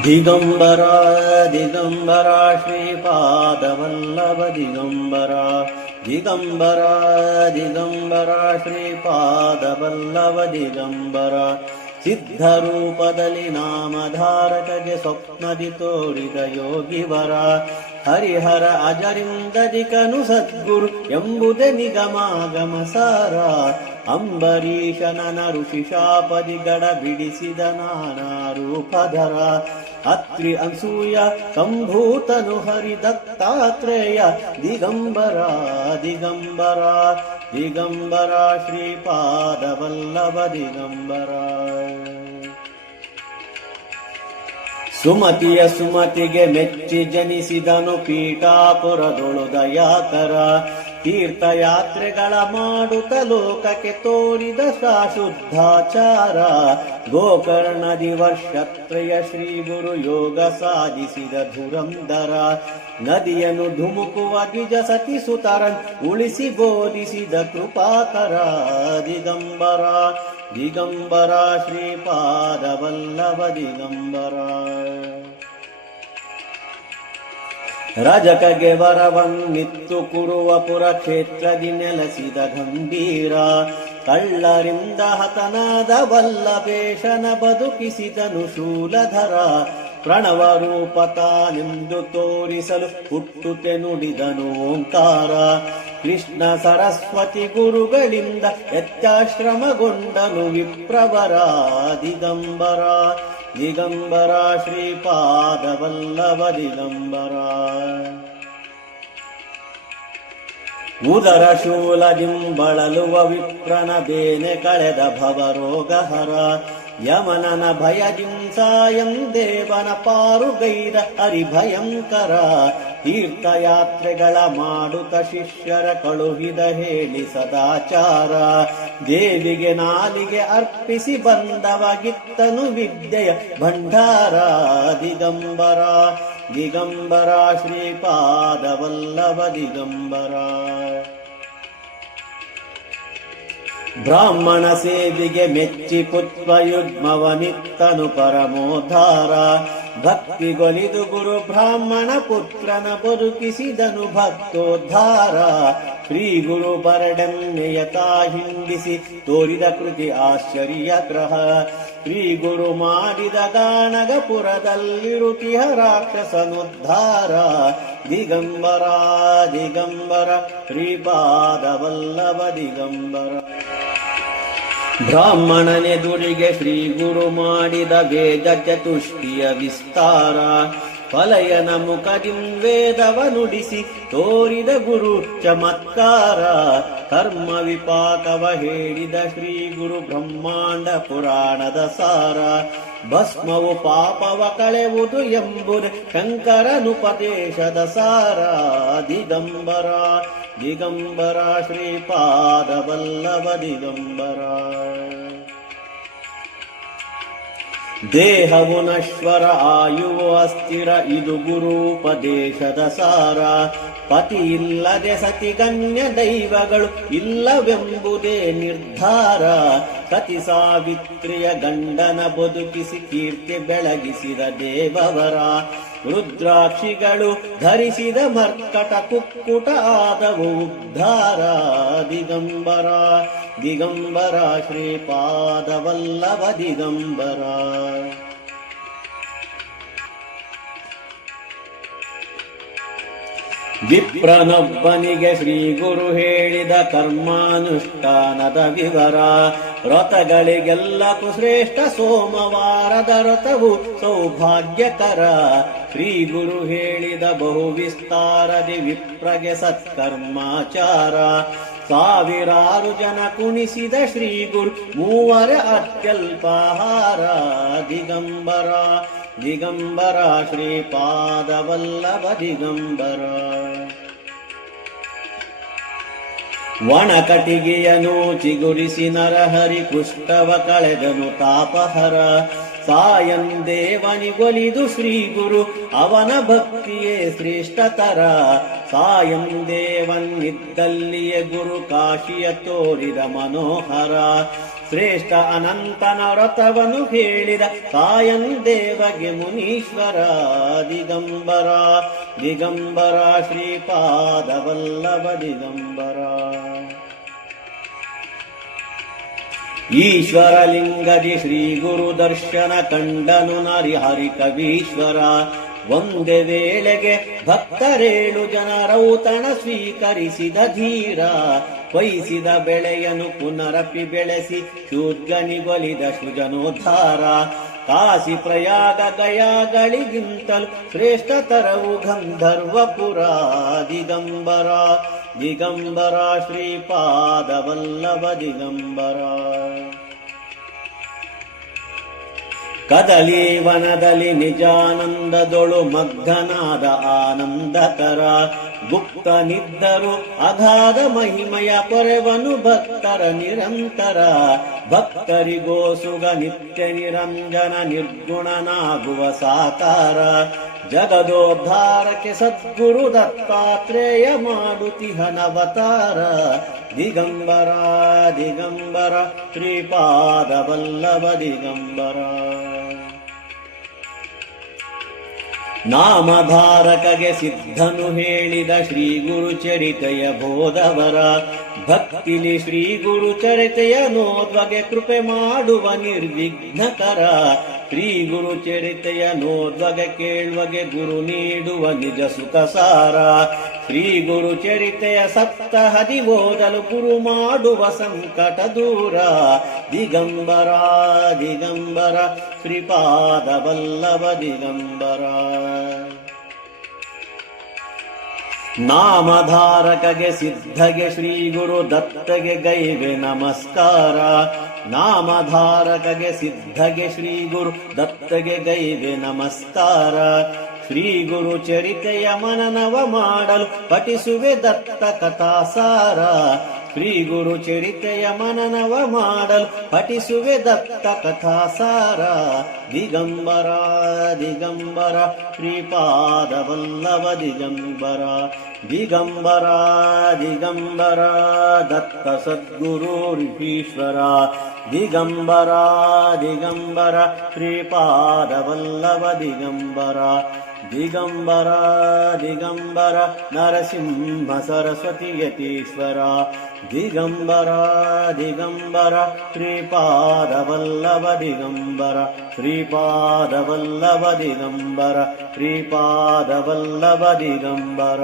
ದಿಗಂಬರ ದಿಗಂಬರ ಶ್ರೀಪಾದವಲ್ಲಭ ದಿಗಂಬರ ದಿಗಂಬರ ದಿಗಂಬರ ಶ್ರೀಪಾದವಲ್ಲಭ ದಿಗಂಬರ ಸಿದ್ಧರೂಪದಲ್ಲಿ ನಾಮಧಾರಕಗೆ ಸ್ವಪ್ನದಿ ತೋರಿದ ಯೋಗಿವರ ಹರಿಹರ ಅಜರಿಂದದಿಕನು ಸದ್ಗುರು ಎಂಬುದೇ ನಿಗಮಾಗಮ ಸಾರ. ಅಂಬರೀಷನನ ಋಷಿ ಶಾಪದಿ ಗಡ ಬಿಡಿಸಿದ ನಾನಾ ರೂಪಧರ ಅತ್ರಿ ಅಸೂಯ ಸಂಭೂತನು ಹರಿದತ್ತಾತ್ರೇಯ. ದಿಗಂಬರ ದಿಗಂಬರ ದಿಗಂಬರ ಶ್ರೀಪಾದವಲ್ಲಭ ದಿಗಂಬರ. ಸುಮತಿಯ ಸುಮತಿಗೆ ಮೆಚ್ಚಿ ಜನಿಸಿದನು ಪೀಠಾಪುರದೊಳು ದಯಾಕರ. ತೀರ್ಥಯಾತ್ರೆಗಳ ಮಾಡುತ್ತ ಲೋಕಕ್ಕೆ ತೋರಿದ ಶುದ್ಧಾಚಾರ ಗೋಕರ್ಣದಿ ವರ್ಷತ್ರಯ ಶ್ರೀ ಗುರು ಯೋಗ ಸಾಧಿಸಿದ ಧುರಂಧರ. ನದಿಯನ್ನು ಧುಮುಕುವ ಗಿಜ ಸತಿ ಸುತರನ್ ಉಳಿಸಿ ಬೋಧಿಸಿದ ಕೃಪಾಕರ ದಿಗಂಬರ. ದಿಗಂಬರ ಶ್ರೀಪಾದವಲ್ಲಭ ದಿಗಂಬರ. ರಜಕಗೆ ವರವನ್ನಿತ್ತು ಕುರುವ ಪುರ ಕ್ಷೇತ್ರದಿ ನೆಲೆಸಿದ ಗಂಭೀರ. ಕಳ್ಳರಿಂದ ಹತನಾದ ವಲ್ಲಭೇಶನ ಬದುಕಿಸಿದನು ಶೂಲಧರ. ಪ್ರಣವ ರೂಪ ತಾನೆಂದು ತೋರಿಸಲು ಹುಟ್ಟುತೆ ನುಡಿದನೋಂಕಾರ ಕೃಷ್ಣ ಸರಸ್ವತಿ ಗುರುಗಳಿಂದ ಎತ್ತಾಶ್ರಮಗೊಂಡನು ವಿಪ್ರವರ ದಿಗಂಬರ ದಿಗಂಬರ ಶ್ರೀಪಾದವಲ್ಲಭ ದಿಗಂಬರ. ಉದರ ಶೂಲದಿಂಬಳಲುವ ವಿಪ್ರನ ಬೇನೆ ಕಳೆದ ಭವರೋಗಹರ. ಯಮನನ ಸಾಯಂ ದೇವನ ಪಾರುಗೈದ ಹರಿಭಯಂಕರ ತೀರ್ಥಯಾತ್ರೆಗಳ ಮಾಡುತ್ತ ಶಿಷ್ಯರ ಕಳುಹಿದ ಹೇಳಿ ಸದಾಚಾರ. ದೇವಿಗೆ ನಾಲಿಗೆ ಅರ್ಪಿಸಿ ಬಂದವಗಿತ್ತನು ವಿದ್ಯೆಯ ಭಂಡಾರ ದಿಗಂಬರ ದಿಗಂಬರ ಶ್ರೀಪಾದವಲ್ಲಭ ದಿಗಂಬರ. ಬ್ರಾಹ್ಮಣ ಸೇವಿಗೆ ಮೆಚ್ಚಿ ಪುತ್ರಯುಗ್ಮವನಿತ್ತನು ಪರಮೋಧಾರ ಭಕ್ತಿಗೊಲಿದು ಗುರು ಬ್ರಾಹ್ಮಣ ಪುತ್ರನ ಬದುಕಿಸಿದನು ಭಕ್ತೋದ್ಧಾರ. ಶ್ರೀ ಗುರು ಪರಡನ್ನೆಯತಾ ಹಿಂದಿಸಿ ತೋರಿದ ಕೃತಿ ಆಶ್ಚರ್ಯ ಗ್ರಹ. ಶ್ರೀ ಗುರು ಮಾಡಿದ ಗಾಣಗಪುರದಲ್ಲಿರುತಿಹ ರಾಕ್ಷಸನುದ್ಧಾರ. ದಿಗಂಬರ ದಿಗಂಬರ ಶ್ರೀಪಾದವಲ್ಲವ ದಿಗಂಬರ. ಬ್ರಾಹ್ಮಣನೆದುರಿಗೆ ಶ್ರೀ ಗುರು ಮಾಡಿದ ವೇದ ಚತುಷ್ಟಿಯ ವಿಸ್ತಾರ. ಫಲಯನ ಮುಖದಿಂ ವೇದವ ನುಡಿಸಿ ತೋರಿದ ಗುರು ಚಮತ್ಕಾರ. ಕರ್ಮ ವಿಪಾಕವ ಹೇಳಿದ ಶ್ರೀ ಗುರು ಬ್ರಹ್ಮಾಂಡ ಪುರಾಣದ ಸಾರ. ಭಸ್ಮವು ಪಾಪವ ಕಳೆವುದು ಎಂಬುದು ಶಂಕರನುಪದೇಶದ ಸಾರ. ದಿಗಂಬರ ದಿಗಂಬರ ಶ್ರೀಪಾದವಲ್ಲಭ ದಿಗಂಬರ. ದೇಹವು ನಶ್ವರ ಆಯುವು ಅಸ್ಥಿರ ಇದು ಗುರೂಪದೇಶದ ಸಾರ. ಪತಿ ಇಲ್ಲದೆ ಸತಿಗನ್ಯ ದೈವಗಳು ಇಲ್ಲವೆಂಬುದೇ ನಿರ್ಧಾರ. ಸತಿ ಸಾವಿತ್ರಿಯ ಗಂಡನ ಬದುಕಿಸಿ ಕೀರ್ತಿ ಬೆಳಗಿಸಿದ ದೇವವರ ರುದ್ರಾಕ್ಷಿಗಳು ಧರಿಸಿದ ಮರ್ಕಟ ಕುಕ್ಕುಟ ಆದವು ಉದ್ಧಾರ. ದಿಗಂಬರ ದಿಗಂಬರ ಶ್ರೀಪಾದವಲ್ಲವ ದಿಗಂಬರ. ವಿಪ್ರನೊಬ್ಬನಿಗೆ ಶ್ರೀ ಗುರು ಹೇಳಿದ ಕರ್ಮಾನುಷ್ಠಾನದ ವಿವರ. ವ್ರತಗಳಿಗೆಲ್ಲ ಶ್ರೇಷ್ಠ ಸೋಮವಾರದ ವ್ರತವು ಸೌಭಾಗ್ಯಕರ. ಶ್ರೀ ಗುರು ಹೇಳಿದ ಬಹು ವಿಸ್ತಾರದಿ ವಿಪ್ರಗೆ ಸತ್ಕರ್ಮಾಚಾರ. ಸಾವಿರಾರು ಜನ ಕುಣಿಸಿದ ಶ್ರೀ ಗುರು ಮೂವರ ಅತ್ಯಲ್ಪಹಾರ. ದಿಗಂಬರ ದಿಗಂಬರ ಶ್ರೀಪಾದವಲ್ಲವ ದಿಗಂಬರ. ಒಣಕಟಿಗೆಯನು ಚಿಗುರಿಸಿ ನರಹರಿ ಕುಷ್ಟವ ಕಳೆದನು ತಾಪಹರ. ಸಾಯಂ ದೇವನಿಗೊಲಿದು ಶ್ರೀ ಗುರು ಅವನ ಭಕ್ತಿಯೇ ಶ್ರೇಷ್ಠತರ. ಸಾಯಂ ದೇವನ್ನಿದ್ದಲ್ಲಿಯೇ ಗುರು ಕಾಶಿಯ ತೋರಿದ ಮನೋಹರ. ಶ್ರೇಷ್ಠ ಅನಂತನ ವ್ರತವನ್ನು ಹೇಳಿದ ಸಾಯಂ ದೇವಗೆ ಮುನೀಶ್ವರ ದಿಗಂಬರ. ದಿಗಂಬರ ಶ್ರೀಪಾದವಲ್ಲವ ದಿಗಂಬರ. ಈಶ್ವರಲಿಂಗದಿ ಶ್ರೀ ಗುರು ದರ್ಶನ ಕಂಡನು ನರಿ ಹರಿ ಕವೀಶ್ವರ. ಒಂದೇ ವೇಳೆಗೆ ಭಕ್ತರೇಳು ಜನರೌತಣ ಸ್ವೀಕರಿಸಿದ ಧೀರ. ವಹಿಸಿದ ಬೆಳೆಯನು ಪುನರಪಿ ಬೆಳೆಸಿ ಶೂದ್ಗನಿಗೊಲಿದ ಸೃಜನೋದ್ಧಾರ ಕಾಶಿ ಪ್ರಯಾಗ ಗಯಾಗಳಿಗಿಂತಲೂ ಶ್ರೇಷ್ಠತರವು ಗಂಧರ್ವಪುರ ದಿಗಂಬರ ದಿಗಂಬರ ಶ್ರೀಪಾದವಲ್ಲಭ ದಿಗಂಬರ. ಕದಲಿ ವನದಲ್ಲಿ ನಿಜಾನಂದದೊಳು ಮಗ್ಧನಾದ ಆನಂದಕರ. ಗುಪ್ತನಿದ್ದರು ಅಗಾಧ ಮಹಿಮಯ ಪೊರೆವನು ಭಕ್ತರ ನಿರಂತರ. ಭಕ್ತರಿಗೋಸುಗ ನಿತ್ಯ ನಿರಂಜನ ನಿರ್ಗುಣನಾಗುವ ಸಾಕಾರ ಜಗದೋದ್ಧಾರಕ್ಕೆ ಸದ್ಗುರು ದತ್ತಾತ್ರೇಯ ಮಾಡುತಿಹನವತಾರ ದಿಗಂಬರ ದಿಗಂಬರ ಶ್ರೀಪಾದವಲ್ಲಭ ದಿಗಂಬರ ನಾಮಧಾರಕಗೆ ಸಿದ್ಧನು ಹೇಳಿದ ಶ್ರೀ ಗುರು ಚರಿತೆಯ ಬೋಧವರ ಭಕ್ತಿಲಿ ಶ್ರೀ ಗುರು ಚರಿತೆಯ ನೋದ್ವಗೆ ಕೃಪೆ ಮಾಡುವ ನಿರ್ವಿಘ್ನಕರ ಶ್ರೀ ಗುರು ಚರಿತೆಯ ನೋದ್ವಗೆ ಕೇಳುವಗೆ ಗುರು ನೀಡುವ ನಿಜ ಸುಖ ಸಾರ ಶ್ರೀ ಗುರು ಚರಿತೆಯ ಸಪ್ತ ಹದಿ ಓದಲು ಗುರು ಮಾಡುವ ಸಂಕಟ ದೂರ. ದಿಗಂಬರ ದಿಗಂಬರ ಶ್ರೀಪಾದ ಬಲ್ಲವ ದಿಗಂಬರ. ನಾಮಧಾರಕಗೆ ಸಿದ್ಧಗೆ ಶ್ರೀ ಗುರು ದತ್ತಗೆ ಗೈವೆ ನಮಸ್ಕಾರ. ನಾಮಧಾರಕಗೆ ಸಿದ್ಧಗೆ ಶ್ರೀ ಗುರು ದತ್ತಗೆ ಗೈವೆ ನಮಸ್ಕಾರ. ಶ್ರೀ ಗುರು ಚರಿತೆಯ ಮನನವ ಮಾಡಲು ಪಠಿಸುವೆ ದತ್ತ ಕಥಾಸಾರ ಶ್ರೀ ಗುರು ಚರಿತೆಯ ಮನನವ ಮಾಡಲು ಪಠಿಸುವೆ ದತ್ತ ಕಥಾಸಾರ ದಿಗಂಬರ ದಿಗಂಬರ ಶ್ರೀಪಾದವಲ್ಲಭ ದಿಗಂಬರ ದಿಗಂಬರ ದಿಗಂಬರ ದತ್ತ ಸದ್ಗುರು ಋಷೀಶ್ವರ ದಿಗಂಬರ ದಿಗಂಬರ ಶ್ರೀಪಾದವಲ್ಲಭ ದಿಗಂಬರ ದಿಗಂಬರ ದಿಗಂಬರ ನರಸಿಂಹ ಸರಸ್ವತಿ ಯತೀಶ್ವರ ದಿಗಂಬರ ದಿಗಂಬರ ಶ್ರೀಪಾದವಲ್ಲಭ ದಿಗಂಬರ ಶ್ರೀಪಾದವಲ್ಲಭ ದಿಗಂಬರ ಶ್ರೀಪಾದವಲ್ಲಭ ದಿಗಂಬರ